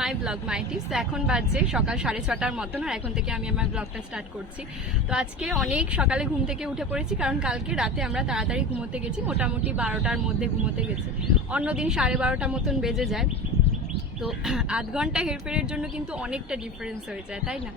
my blog, my tips. এখন বাজছে সকাল সাড়ে ছটার মতন, আর এখন থেকে আমি আমার ব্লগটা স্টার্ট করছি। তো আজকে অনেক সকালে ঘুম থেকে উঠে পড়েছি, কারণ কালকে রাতে আমরা তাড়াতাড়ি ঘুমোতে গেছি, মোটামুটি বারোটার মধ্যে ঘুমোতে গেছি। অন্যদিন সাড়ে বারোটা মতন বেজে যায়। তো আধ ঘণ্টা হেরফেরের জন্য কিন্তু অনেকটা ডিফারেন্স হয়ে যায়, তাই না?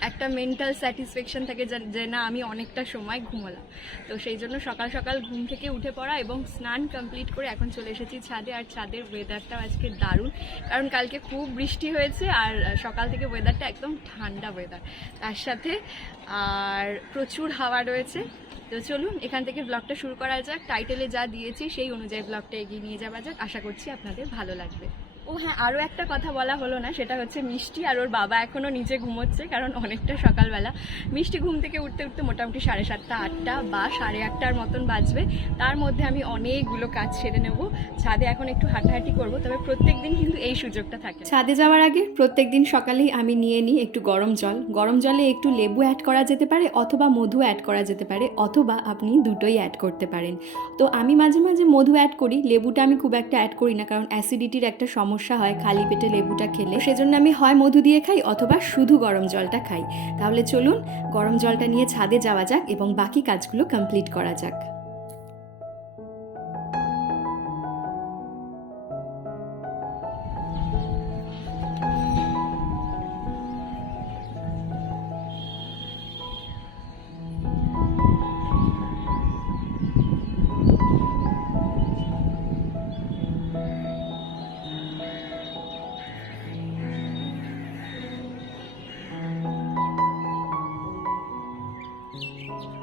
একটা মেন্টাল স্যাটিসফ্যাকশন থাকে যে- না, আমি অনেকটা সময় ঘুমোলাম। তো সেই জন্য সকাল সকাল ঘুম থেকে উঠে পড়া এবং স্নান কমপ্লিট করে এখন চলে এসেছি ছাদে, আর ছাদের ওয়েদারটাও আজকে দারুণ। কারণ কালকে খুব বৃষ্টি হয়েছে, আর সকাল থেকে ওয়েদারটা একদম ঠান্ডা ওয়েদার তার সাথে আর প্রচুর হাওয়া রয়েছে। তো চলুন, এখান থেকে ব্লগটা শুরু করা যাক। টাইটেলে যা দিয়েছি, সেই অনুযায়ী ব্লগটা এগিয়ে নিয়ে যাওয়া যাক। আশা করছি আপনাদের ভালো লাগবে। ও হ্যাঁ আরও একটা কথা বলা হলো না, সেটা হচ্ছে মিষ্টি আর ওর বাবা এখনও নিজে ঘুমোচ্ছে, কারণ অনেকটা সকালবেলা। মিষ্টি ঘুম থেকে উঠতে উঠতে মোটামুটি সাড়ে সাতটা, আটটা বা সাড়ে আটটার মতন বাজবে। তার মধ্যে আমি অনেকগুলো কাজ সেরে নেব। ছাদে এখন একটু হাঁটাহাঁটি করব, তবে প্রত্যেক দিন কিন্তু এই সুযোগটা থাকে ছাদে যাওয়ার আগে প্রত্যেক দিন সকালেই আমি নিয়ে নিই একটু গরম জল। গরম জলে একটু লেবু অ্যাড করা যেতে পারে অথবা মধু অ্যাড করা যেতে পারে, অথবা আপনি দুটোই অ্যাড করতে পারেন। তো আমি মাঝে মাঝে মধু অ্যাড করি, লেবুটা আমি খুব একটা অ্যাড করি না, কারণ অ্যাসিডিটির একটা সমস্যা হয়, খালি পেটে লেবুটা খেলে। সেজন্য আমি হয় মধু দিয়ে খাই অথবা শুধু গরম জলটা খাই। তাহলে চলুন, গরম জলটা নিয়ে ছাদে যাওয়া যাক এবং বাকি কাজগুলো কমপ্লিট করা যাক।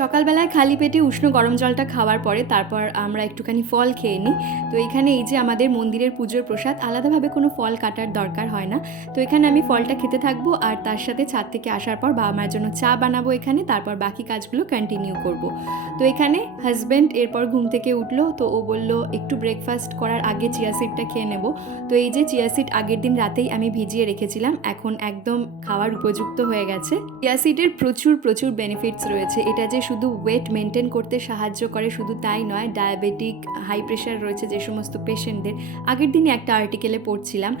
সকালবেলায় খালি পেটে উষ্ণ গরম জলটা খাওয়ার পরে তারপর আমরা একটুখানি ফল খেয়ে নিই। তো এখানে এই যে আমাদের মন্দিরের পুজোর প্রসাদ, আলাদাভাবে কোনো ফল কাটার দরকার হয় না। তো এখানে আমি ফলটা খেতে থাকব আর তার সাথে ছাদ থেকে আসার পর বাবা মায়ের জন্য চা বানাবো এখানে, তারপর বাকি কাজগুলো কন্টিনিউ করব। তো এখানে হাজব্যান্ড এরপর ঘুম থেকে উঠল, তো ও বলল একটু ব্রেকফাস্ট করার আগে চিয়া সিডটা খেয়ে নেব। তো এই যে চিয়া সিড আগের দিন রাতেই আমি ভিজিয়ে রেখেছিলাম, এখন একদম খাওয়ার উপযুক্ত হয়ে গেছে। চিয়া সিডের প্রচুর প্রচুর বেনিফিটস রয়েছে। এটা যে শুধু ওয়েট মেনটেন করতে সাহায্য করে, শুধু তাই নয় ডায়াবেটিক হাই প্রেশার রয়েছে যে সমস্ত পেশেন্টদের আগের দিনে একটা আর্টিকেলে পড়ছিলাম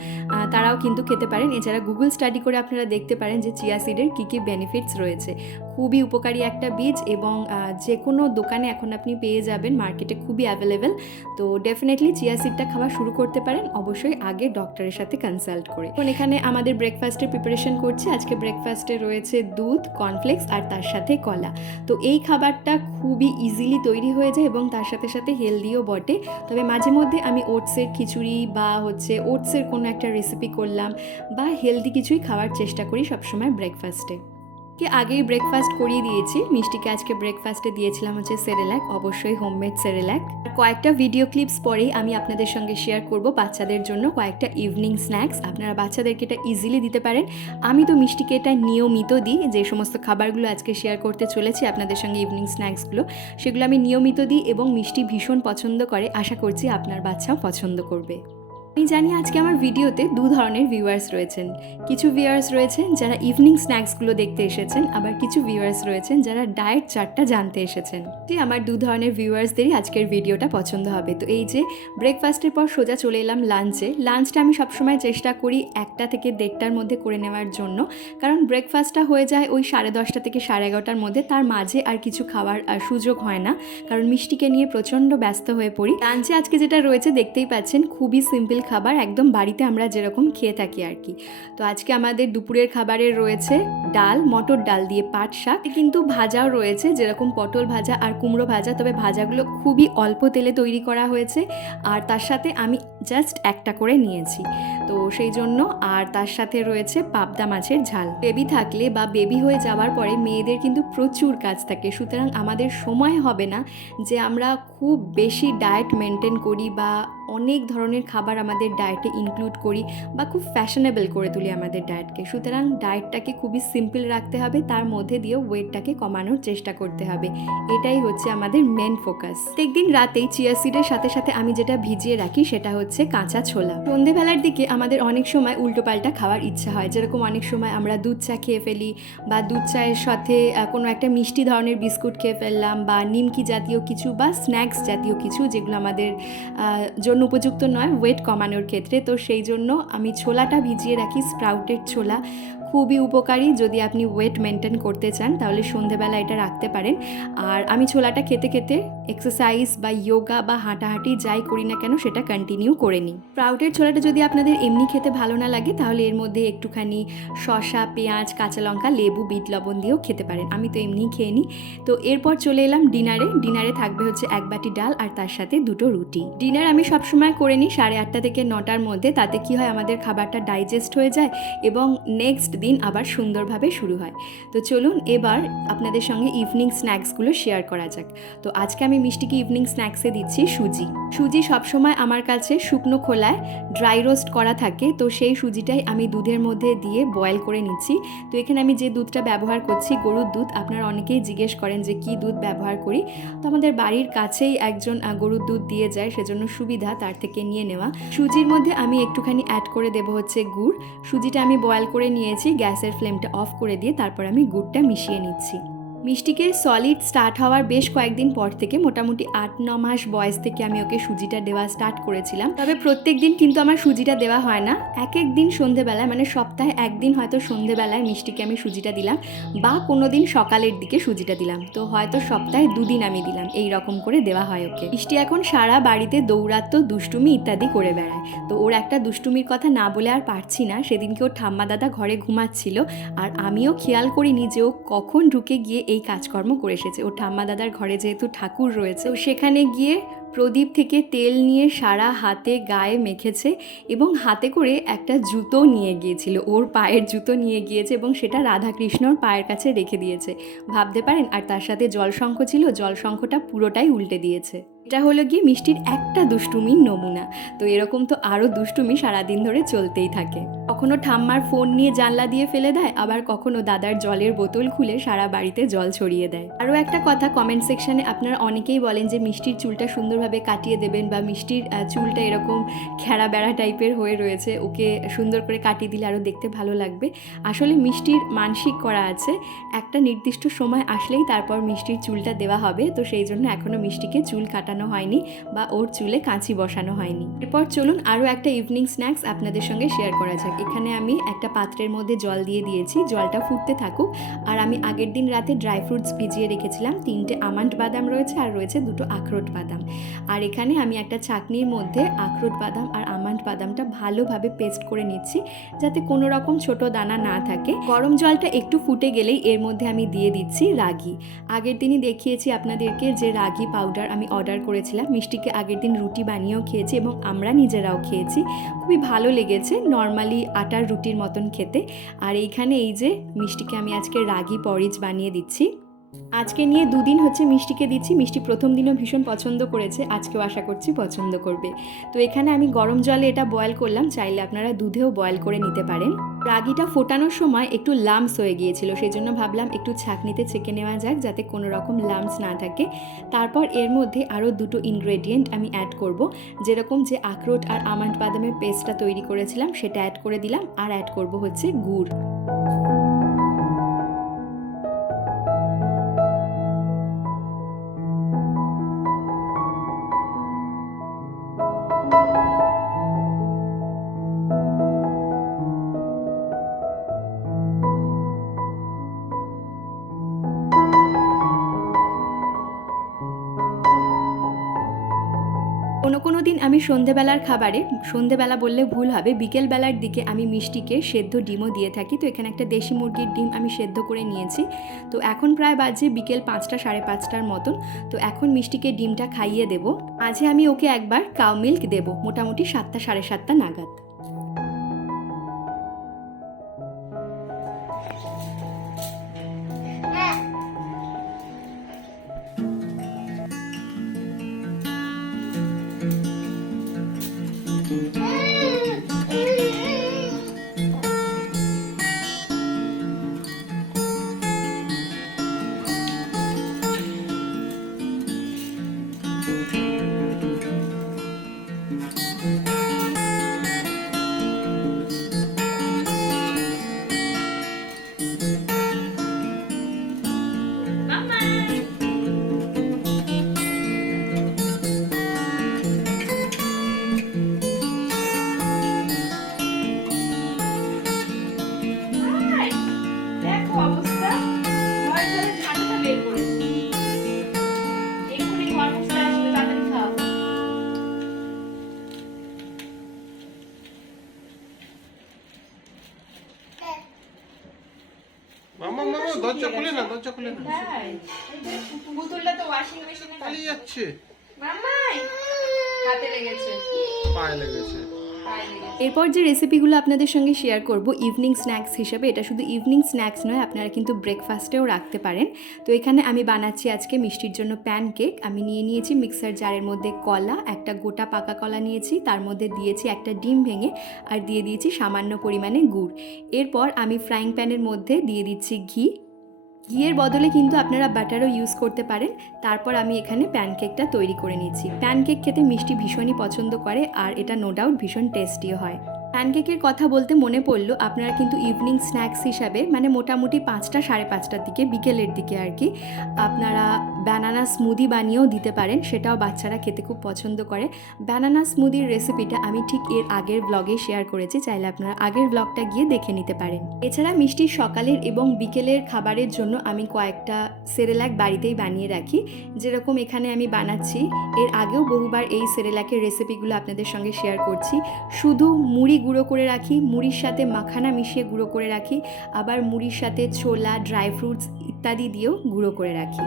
তারাও কিন্তু খেতে পারেন। এছাড়া গুগল স্টাডি করে আপনারা দেখতে পারেন যে চিয়া সিডের কী কী বেনিফিটস রয়েছে। খুবই উপকারী একটা বীজ এবং যে কোনো দোকানে এখন আপনি পেয়ে যাবেন, মার্কেটে খুবই অ্যাভেলেবেল তো ডেফিনেটলি চিয়া সিডটা খাওয়া শুরু করতে পারেন, অবশ্যই আগে ডক্টরের সাথে কনসাল্ট করে। এখন এখানে আমাদের ব্রেকফাস্টের প্রিপারেশন করছি। আজকে ব্রেকফাস্টে রয়েছে দুধ কর্নফ্লেক্স আর তার সাথে কলা। তো এই খাবারটা খুবই ইজিলি তৈরি হয়ে যায় এবং তার সাথে সাথে হেলদিও বটে। তবে মাঝে মধ্যে আমি ওটসের খিচুড়ি বা হচ্ছে ওটসের কোনো একটা রেসিপি করলাম বা হেলদি কিছুই খাওয়ার চেষ্টা করি সবসময় ব্রেকফাস্টে কে আগেই ব্রেকফাস্ট করিয়ে দিয়েছি। মিষ্টিকে আজকে ব্রেকফাস্টে দিয়েছিলাম হচ্ছে সেরেল্যাক অবশ্যই হোমমেড সেরেল্যাক কয়েকটা ভিডিও ক্লিপস পরেই আমি আপনাদের সঙ্গে শেয়ার করব বাচ্চাদের জন্য কয়েকটা ইভিনিং স্ন্যাক্স আপনারা বাচ্চাদেরকে এটা ইজিলি দিতে পারেন। আমি তো মিষ্টিকে এটা নিয়মিত দিই। যে সমস্ত খাবারগুলো আজকে শেয়ার করতে চলেছি আপনাদের সঙ্গে ইভিনিং স্ন্যাক্সগুলো সেগুলো আমি নিয়মিত দিই এবং মিষ্টি ভীষণ পছন্দ করে। আশা করছি আপনার বাচ্চাও পছন্দ করবে। আমি জানি আজকে আমার ভিডিওতে দু ধরনের ভিউয়ার্স রয়েছেন। কিছু ভিউয়ার্স রয়েছেন যারা ইভিনিং স্ন্যাক্সগুলো দেখতে এসেছেন, আবার কিছু ভিউয়ার্স রয়েছেন যারা ডায়েট চার্টটা জানতে এসেছেন। ঠিক আমার দু ধরনের ভিউয়ার্সদেরই আজকের ভিডিওটা পছন্দ হবে। তো এই যে ব্রেকফাস্টের পর সোজা চলে এলাম লাঞ্চে লাঞ্চটা আমি সবসময় চেষ্টা করি একটা থেকে দেড়টার মধ্যে করে নেওয়ার জন্য। কারণ ব্রেকফাস্টটা হয়ে যায় ওই সাড়ে দশটা থেকে সাড়ে এগারোটার মধ্যে, তার মাঝে আর কিছু খাওয়ার সুযোগ হয় না। কারণ মিষ্টিকে নিয়ে প্রচণ্ড ব্যস্ত হয়ে পড়ি। লাঞ্চে আজকে যেটা রয়েছে, দেখতেই পাচ্ছেন, খুবই সিম্পল খাবার একদম বাড়িতে আমরা যেরকম খেয়ে থাকি আর কি। তো আজকে আমাদের দুপুরের খাবারের রয়েছে ডাল, মটর ডাল দিয়ে পাট শাক। কিন্তু ভাজাও রয়েছে, যেরকম পটল ভাজা আর কুমড়ো ভাজা। তবে ভাজাগুলো খুবই অল্প তেলে তৈরি করা হয়েছে আর তার সাথে আমি জাস্ট একটা করে নিয়েছি। তো সেই জন্য আর তার সাথে রয়েছে পাবদা মাছের ঝাল। বেবি থাকলে বা বেবি হয়ে যাওয়ার পরে মেয়েদের কিন্তু প্রচুর কাজ থাকে। সুতরাং আমাদের সময় হবে না যে আমরা খুব বেশি ডায়েট মেনটেন করি বা অনেক ধরনের খাবার আমাদের ডায়েটে ইনক্লুড করি বা খুব ফ্যাশনেবল করে তুলি আমাদের ডায়েটকে সুতরাং ডায়েটটাকে খুবই সিম্পল রাখতে হবে, তার মধ্যে দিয়েও ওয়েটটাকে কমানোর চেষ্টা করতে হবে। এটাই হচ্ছে আমাদের মেন ফোকাস প্রত্যেকদিন রাতেই চিয়া সিডের সাথে সাথে আমি যেটা ভিজিয়ে রাখি সেটা হচ্ছে কাঁচা ছোলা। সন্ধেবেলার দিকে আমাদের অনেক সময় উল্টোপাল্টা খাওয়ার ইচ্ছা হয়। যেরকম অনেক সময় আমরা দুধ চা খেয়ে ফেলি বা দুধ চায়ের সাথে কোনো একটা মিষ্টি ধরনের বিস্কুট খেয়ে ফেললাম বা নিমকি জাতীয় কিছু বা স্ন্যাক্স জাতীয় কিছু যেগুলো আমাদের জন্য উপযুক্ত নয় ওয়েট কমানোর ক্ষেত্রে। তো সেই জন্য আমি ছোলাটা ভিজিয়ে রাখি স্প্রাউটেড ছোলা। খুবই উপকারী যদি আপনি ওয়েট মেনটেন করতে চান, তাহলে সন্ধেবেলা এটা রাখতে পারেন। আর আমি ছোলাটা খেতে খেতে এক্সারসাইজ বা যোগা বা হাঁটাহাঁটি যাই করি না কেন, সেটা কন্টিনিউ করে নিই। স্প্রাউটের ছোলাটা যদি আপনাদের এমনি খেতে ভালো না লাগে, তাহলে এর মধ্যে একটুখানি শসা, পেঁয়াজ, কাঁচা লঙ্কা, লেবু, বিট, লবণ দিয়েও খেতে পারেন। আমি তো এমনিই খেয়ে নিই। তো এরপর চলে এলাম ডিনারে। ডিনারে থাকবে হচ্ছে এক বাটি ডাল আর তার সাথে দুটো রুটি। ডিনার আমি সবসময় করে নিই, সাড়ে আটটা থেকে নটার মধ্যে। তাতে কি হয়, আমাদের খাবারটা ডাইজেস্ট হয়ে যায় এবং নেক্সট দিন আবার সুন্দরভাবে শুরু হয়। তো চলুন এবার আপনাদের সঙ্গে ইভিনিং স্ন্যাক্সগুলো শেয়ার করা যাক। তো আজকে আমি মিষ্টিকে ইভিনিং স্ন্যাক্সে দিচ্ছি সুজি। সুজি সবসময় আমার কাছে শুকনো খোলায় ড্রাই রোস্ট করা থাকে। তো সেই সুজিটাই আমি দুধের মধ্যে দিয়ে বয়েল করে নিচ্ছি। তো এখানে আমি যে দুধটা ব্যবহার করছি, গরুর দুধ, আপনারা অনেকেই জিজ্ঞেস করেন যে কি দুধ ব্যবহার করি। তো আমাদের বাড়ির কাছেই একজন গরুর দুধ দিয়ে যায়, সেজন্য সুবিধা। তার থেকে নিয়ে নেওয়া। সুজির মধ্যে আমি একটুখানি অ্যাড করে দেবো হচ্ছে গুড়। সুজিটা আমি বয়েল করে নিয়েছি, গ্যাসের ফ্লেমটা অফ করে দিয়ে তারপর আমি গুড়টা মিশিয়ে নিচ্ছি। মিষ্টিকে সলিড স্টার্ট হওয়ার বেশ কয়েকদিন পর থেকে মোটামুটি আট, ন মাস বয়স থেকে আমি ওকে সুজিটা দেওয়া স্টার্ট করেছিলাম। তবে প্রত্যেক দিন কিন্তু আমার সুজিটা দেওয়া হয় না। এক এক দিন সন্ধেবেলায় মানে সপ্তাহে একদিন হয়তো সন্ধেবেলায় মিষ্টিকে আমি সুজিটা দিলাম বা কোনো দিন সকালের দিকে সুজিটা দিলাম। তো হয়তো সপ্তাহে দুদিন আমি দিলাম, এই রকম করে দেওয়া হয় ওকে। মিষ্টি এখন সারা বাড়িতে দৌড়াত্ম দুষ্টুমি ইত্যাদি করে বেড়ায়। তো ওর একটা দুষ্টুমির কথা না বলে আর পারছি না। সেদিনকে ওর ঠাম্মা দাদা ঘরে ঘুমাচ্ছিল আর আমিও খেয়াল করিনি যে ও কখন ঢুকে গিয়ে এই কাজকর্ম করে এসেছে। ওর ঠাম্মা দাদার ঘরে যেহেতু ঠাকুর রয়েছে, ও সেখানে গিয়ে প্রদীপ থেকে তেল নিয়ে সারা হাতে গায়ে মেখেছে এবং হাতে করে একটা জুতো নিয়ে গিয়েছিল। ওর পায়ের জুতো নিয়ে গিয়েছে এবং সেটা রাধাকৃষ্ণর পায়ের কাছে রেখে দিয়েছে। ভাবতে পারেন, আর তার সাথে জলশঙ্খ ছিল, জলশঙ্খটা পুরোটাই উল্টে দিয়েছে। এটা হলো গিয়ে মিষ্টির একটা দুষ্টুমির নমুনা। তো এরকম তো আরও দুষ্টুমি সারাদিন ধরে চলতেই থাকে। কখনো ঠাম্মার ফোন নিয়ে জানলা দিয়ে ফেলে দেয়, আবার কখনো দাদার জলের বোতল খুলে সারা বাড়িতে জল ছড়িয়ে দেয়। আরও একটা কথা কমেন্ট সেকশনে আপনারা অনেকেই বলেন যে মিষ্টির চুলটা সুন্দরভাবে কাটিয়ে দেবেন বা মিষ্টির চুলটা এরকম খেড়া বেড়া টাইপের হয়ে রয়েছে, ওকে সুন্দর করে কাটিয়ে দিলে আরও দেখতে ভালো লাগবে। আসলে মিষ্টির মানসিক করা আছে, একটা নির্দিষ্ট সময় আসলেই তারপর মিষ্টির চুলটা দেওয়া হবে, তো সেই জন্য এখনও মিষ্টিকে চুল কাটানো হয়নি বা ওর চুলে কাঁচি বসানো হয়নি। এরপর চলুন আরও একটা ইভিনিং স্ন্যাক্স আপনাদের সঙ্গে শেয়ার করা যাক। এখানে আমি একটা পাত্রের মধ্যে জল দিয়ে দিয়েছি, জলটা ফুটতে থাকুক। আর আমি আগের দিন রাতে ড্রাই ফ্রুটস ভিজিয়ে রেখেছিলাম, তিনটে আমান্ড বাদাম রয়েছে আর রয়েছে দুটো আখরোট বাদাম। আর এখানে আমি একটা চাটনির মধ্যে আখরোট বাদাম আর আমান্ড বাদামটা ভালোভাবে পেস্ট করে নিচ্ছি, যাতে কোনো রকম ছোট দানা না থাকে। গরম জলটা একটু ফুটে গেলেই এর মধ্যে আমি দিয়ে দিচ্ছি রাগি। আগের দিনই দেখিয়েছি আপনাদেরকে যে রাগি পাউডার আমি অর্ডার করেছিলাম। মিষ্টিকে আগের দিন রুটি বানিয়েও খেয়েছি এবং আমরা নিজেরাও খেয়েছি। খুবই ভালো লেগেছে নর্মালি আটার রুটির মতন খেতে। আর এইখানে এই যে মিষ্টিকে আমি আজকে রাগি পরিজ বানিয়ে দিচ্ছি। আজকে নিয়ে দুদিন হচ্ছে মিষ্টিকে দিচ্ছি, মিষ্টি প্রথম দিনও ভীষণ পছন্দ করেছে, আজকেও আশা করছি পছন্দ করবে। তো এখানে আমি গরম জলে এটা বয়েল করলাম, চাইলে আপনারা দুধেও বয়েল করে নিতে পারেন। রাগিটা ফোটানোর সময় একটু লামস হয়ে গিয়েছিল সেই জন্য ভাবলাম একটু ছাঁকনিতে ছেঁকে নেওয়া যাক, যাতে কোনো রকম লামস না থাকে। তারপর এর মধ্যে আরও দুটো ইনগ্রেডিয়েন্ট আমি অ্যাড করব, যেরকম যে আখরোট আর আমন্ড বাদামের পেস্টটা তৈরি করেছিলাম, সেটা অ্যাড করে দিলাম, আর অ্যাড করব হচ্ছে গুড়। আমি সন্ধেবেলার খাবারে, সন্ধেবেলা বললে ভুল হবে, বিকেলবেলার দিকে আমি মিষ্টিকে সেদ্ধ ডিমও দিয়ে থাকি। তো এখানে একটা দেশি মুরগির ডিম আমি সেদ্ধ করে নিয়েছি। তো এখন প্রায় বাজে বিকেল পাঁচটা, সাড়ে পাঁচটার মতন। তো এখন মিষ্টিকে ডিমটা খাইয়ে দেবো। আজে আমি ওকে একবার কাউ মিল্ক দেবো, মোটামুটি সাতটা, সাড়ে সাতটা নাগাদ। পুতুলটা তো ওয়াশিং মেশিনে পালিয়ে যাচ্ছে। মামাই হাতে লেগেছে। পায়ে লেগেছে। এরপর যে রেসিপিগুলো আপনাদের সঙ্গে শেয়ার করব ইভিনিং স্ন্যাক্স হিসেবে এটা শুধু ইভিনিং স্ন্যাক্স নয় আপনারা কিন্তু ব্রেকফাস্টেও রাখতে পারেন। তো এখানে আমি বানাচ্ছি আজকে মিষ্টির জন্য প্যান কেক আমি নিয়ে নিয়েছি মিক্সার জারের মধ্যে কলা একটা গোটা পাকা কলা নিয়েছি তার মধ্যে দিয়েছি একটা ডিম ভেঙে আর দিয়ে দিয়েছি সামান্য পরিমাণে গুড়। এরপর আমি ফ্রাইং প্যানের মধ্যে দিয়ে দিচ্ছি ঘি ঘিয়ের বদলে কিন্তু আপনারা বাটারও ইউজ করতে পারেন। তারপর আমি এখানে প্যানকেকটা তৈরি করে নিচ্ছি প্যানকেক খেতে মিষ্টি ভীষণই পছন্দ করে আর এটা নো ডাউট ভীষণ টেস্টিও হয়। প্যানকেকের কথা বলতে মনে পড়ল, আপনারা কিন্তু ইভিনিং স্ন্যাক্স হিসাবে মানে মোটামুটি পাঁচটা সাড়ে পাঁচটার দিকে, বিকেলের দিকে আর কি, আপনারা ব্যানানা স্মুদি বানিয়েও দিতে পারেন, সেটাও বাচ্চারা খেতে খুব পছন্দ করে। ব্যানানা স্মুদির রেসিপিটা আমি ঠিক এর আগের ব্লগে শেয়ার করেছি, চাইলে আপনারা আগের ব্লগটা গিয়ে দেখে নিতে পারেন। এছাড়া মিষ্টির সকালের এবং বিকেলের খাবারের জন্য আমি কয়েকটা সেরেলাক বাড়িতেই বানিয়ে রাখি। যেরকম এখানে আমি বানাচ্ছি, এর আগেও বহুবার এই সেরেলাকের রেসিপিগুলো আপনাদের সঙ্গে শেয়ার করছি। শুধু মুড়ি গুঁড়ো করে রাখি, মুড়ির সাথে মাখানা মিশিয়ে গুঁড়ো করে রাখি, আবার মুড়ির সাথে ছোলা ড্রাই ফ্রুটস ইত্যাদি দিয়েও গুঁড়ো করে রাখি।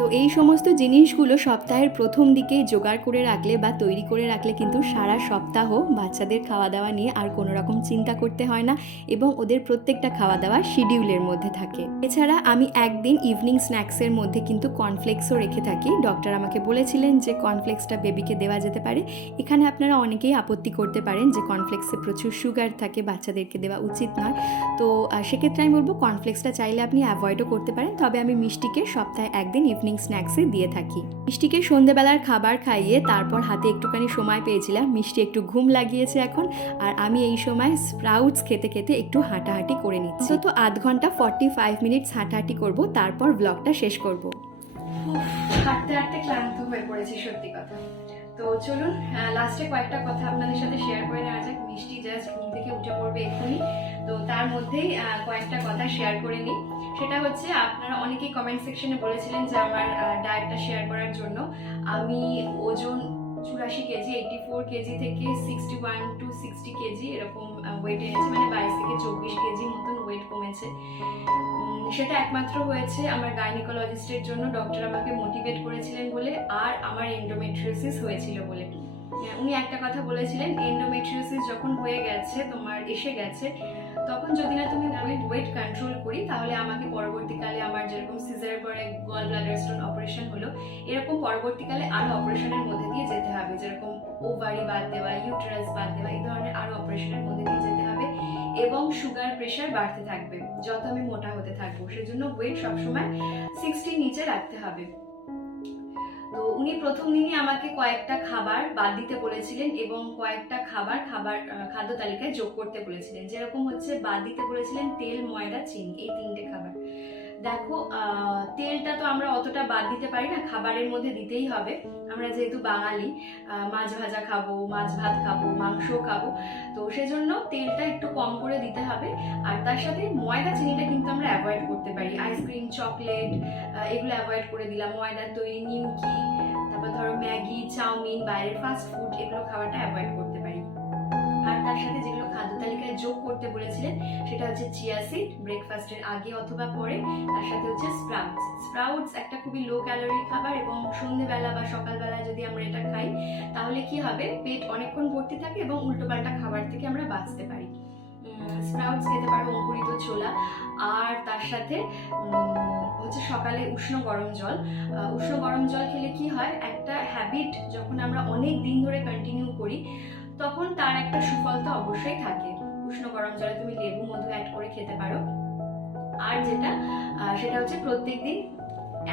তো এই সমস্ত জিনিসগুলো সপ্তাহের প্রথম দিকেই জোগাড় করে রাখলে বা তৈরি করে রাখলে কিন্তু সারা সপ্তাহ বাচ্চাদের খাওয়া দাওয়া নিয়ে আর কোনো রকম চিন্তা করতে হয় না এবং ওদের প্রত্যেকটা খাওয়া দাওয়া শিডিউলের মধ্যে থাকে। এছাড়া আমি একদিন ইভিনিং স্ন্যাক্সের মধ্যে কিন্তু কর্নফ্লেক্সও রেখে থাকি। ডক্টর আমাকে বলেছিলেন যে কর্নফ্লেক্সটা বেবিকে দেওয়া যেতে পারে। এখানে আপনারা অনেকেই আপত্তি করতে পারেন যে কর্নফ্লেক্সে প্রচুর সুগার থাকে, বাচ্চাদেরকে দেওয়া উচিত নয়। তো সেক্ষেত্রে আমি বলব কর্নফ্লেক্সটা চাইলে আপনি অ্যাভয়েডও করতে পারেন। তবে আমি মিষ্টিকে সপ্তাহে একদিন ইভিনিং স্ন্যাক্সে দিয়ে থাকি। মিষ্টিকে সন্ধেবেলার খাবার খাইয়ে তারপর হাতে একটুখানি সময় পেয়েছিলাম। মিষ্টি একটু ঘুম লাগিয়েছে এখন, আর আমি এই সময় স্প্রাউটস খেতে খেতে একটু হাঁটাহাঁটি করে নিচ্ছি। তো আধ ঘণ্টা ফর্টি ফাইভ মিনিটস হাঁটাহাঁটি করব, তারপর ব্লগটা শেষ করব। হাঁটতে হাঁটতে ক্লান্ত হয়ে পড়েছি, সত্যি কথা। তো চলুন লাস্টে কয়েকটা কথা আপনাদের সাথে শেয়ার করে নেওয়া যাক। মিষ্টি জাস্ট ঘুম থেকে উঠে পড়বে তো তার মধ্যেই কয়েকটা কথা শেয়ার করে নিই। সেটা হচ্ছে আপনারা অনেকেই কমেন্ট সেকশনে বলেছিলেন যে আমার ডায়েটটা শেয়ার করার জন্য। আমি ওজন চুরাশি কেজি এইটি ফোর কেজি থেকে sixty one to sixty KG এরকম ওয়েট এনেছি। মানে বাইশ থেকে চব্বিশ কেজি মতন ওয়েট কমেছে। সেটা একমাত্র হয়েছে আমার গাইনিকোলজিস্টের জন্য। ডক্টর আমাকে মোটিভেট করেছিলেন বলে আর আমার এন্ডোমেট্রিওসিস হয়েছিল বলে। উনি একটা কথা বলেছিলেন এন্ডোমেট্রিওসিস যখন হয়ে গেছে, তোমার এসে গেছে তখন যদি না তুমি আমি ওয়েট কন্ট্রোল করি, তাহলে আমাকে পরবর্তীকালে আমার যেরকম সিজারের পরে গল ব্লাডার স্টোন অপারেশন হলো, এরকম পরবর্তীকালে আরও অপারেশনের মধ্যে দিয়ে যেতে হবে। যেরকম ওভারি বাদ দেওয়া ইউটেরাস বাদ দেওয়া, এই ধরনের আরও অপারেশনের মধ্যে দিয়ে যেতে হবে এবং সুগার প্রেশার বাড়তে থাকবে। যত আমি মোটা হতে থাকব, সেজন্য ওয়েট সবসময় সিক্সটির নিচে রাখতে হবে। তো উনি প্রথম দিনই আমাকে কয়েকটা খাবার বাদ দিতে বলেছিলেন এবং কয়েকটা খাবার খাবার খাদ্য তালিকায় যোগ করতে বলেছিলেন। যেরকম হচ্ছে বাদ দিতে বলেছিলেন তেল, ময়দা, চিনি, এই তিনটে খাবার। দেখো তেলটা তো আমরা অতটা বাদ দিতে পারি না, খাবারের মধ্যে দিতেই হবে। আমরা যেহেতু বাঙালি মাছ ভাজা খাব, মাছ ভাত খাব, মাংস খাব, তো সেজন্য তেলটা একটু কম করে দিতে হবে। আর তার সাথে ময়দা, চিনিটা কিন্তু আমরা অ্যাভয়েড করতে পারি। আইসক্রিম চকলেট এগুলো অ্যাভয়েড করে দিলাম। ময়দার তৈরি নিমকি, তারপর ধরো ম্যাগি, চাউমিন, বাইরের ফাস্ট ফুড এগুলো খাওয়াটা অ্যাভয়েড করতে আর তার সাথে যেগুলো খাদ্য তালিকায় যোগ করতে বলেছিলেন, সেটা হচ্ছে চিয়া সিড ব্রেকফাস্টের আগে অথবা পরে। তার সাথে হচ্ছে স্প্রাউটস স্প্রাউটস একটা খুবই লো ক্যালোরি খাবার এবং সন্ধেবেলা বা সকালবেলা যদি আমরা এটা খাই, তাহলে কি হবে? পেট অনেকক্ষণ ভর্তি থাকে এবং উল্টোপাল্টা খাবার থেকে আমরা বাঁচতে পারি। স্প্রাউটস খেতে পারো অঙ্কুরিত ছোলা। আর তার সাথে হচ্ছে সকালে উষ্ণ গরম জল। উষ্ণ গরম জল খেলে কি হয়? একটা হ্যাবিট যখন আমরা অনেক দিন ধরে কন্টিনিউ করি তখন তার একটা সুফল তো অবশ্যই থাকে। উষ্ণ গরম জলে তুমি লেবু, মধু অ্যাড করে খেতে পারো। আর যেটা সেটা হচ্ছে প্রত্যেকদিন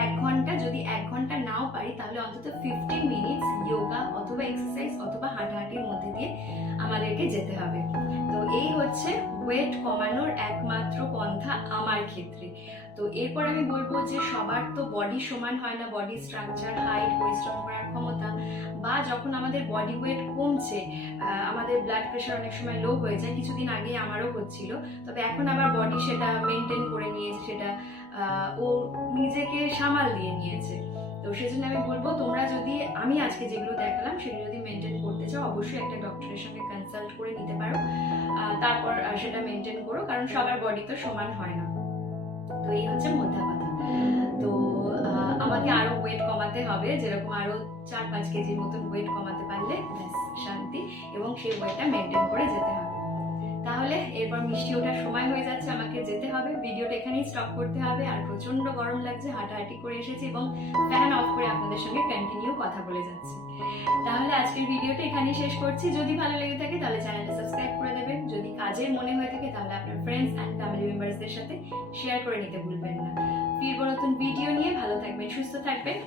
এক ঘণ্টা, যদি এক ঘণ্টা নাও পারি, তাহলে অন্তত ফিফটিন মিনিটস যোগা অথবা এক্সারসাইজ অথবা হাঁটাহাঁটির মধ্যে দিয়ে আমাদেরকে যেতে হবে। তো এই হচ্ছে ওয়েট কমানোর একমাত্র পন্থা আমার ক্ষেত্রে। তো এরপর আমি বলব যে সবার তো বডি সমান হয় না বডি স্ট্রাকচার হাইট পরিশ্রম করার ক্ষমতা বা যখন আমাদের বডি ওয়েট কমছে আমাদের ব্লাড প্রেশার অনেক সময় লো হয়ে যায়, কিছুদিন আগে আমারও হচ্ছিল। তবে এখন আবার বডি সেটা মেনটেন করে নিয়েছে, সেটা ও নিজেকে সামাল দিয়ে নিয়েছে। তো সেজন্য আমি বলব, তোমরা যদি, আমি আজকে যেগুলো দেখালাম, সেগুলো যদি মেনটেন করতে চাও, অবশ্যই একটা ডক্টরের সঙ্গে কনসাল্ট করে নিতে পারো। তারপর সেটা মেনটেন করো, কারণ সবার বডি তো সমান হয় না। তো এই হচ্ছে কথা। তো আমাকে আরও ওয়েট কমাতে হবে, যেরকম আরও চার পাঁচ কেজির মতন ওয়েট কমাতে পারলে শান্তি। এবং সেই ওয়েটটা মেনটেন করে যেতে হবে। তাহলে এরপর মিষ্টি ওঠার সময় হয়ে যাচ্ছে, আমাকে যেতে হবে। ভিডিওটা এখানেই স্টপ করতে হবে। আর প্রচণ্ড গরম লাগছে, হাঁটাহাঁটি করে এসেছি এবং ফ্যান অফ করে আপনাদের সঙ্গে কন্টিনিউ কথা বলে যাচ্ছি। তাহলে আজকের ভিডিওটা এখানেই শেষ করছি। যদি ভালো লেগে থাকে, তাহলে চ্যানেলটা সাবস্ক্রাইব করে দেবেন। যদি কাজের মনে হয়ে থাকে, তাহলে আপনার ফ্রেন্ডস অ্যান্ড ফ্যামিলি মেম্বার্সদের সাথে শেয়ার করে নিতে ভুলবেন না। ফিরবো নতুন ভিডিও নিয়ে, ভালো থাকবেন, সুস্থ থাকবেন।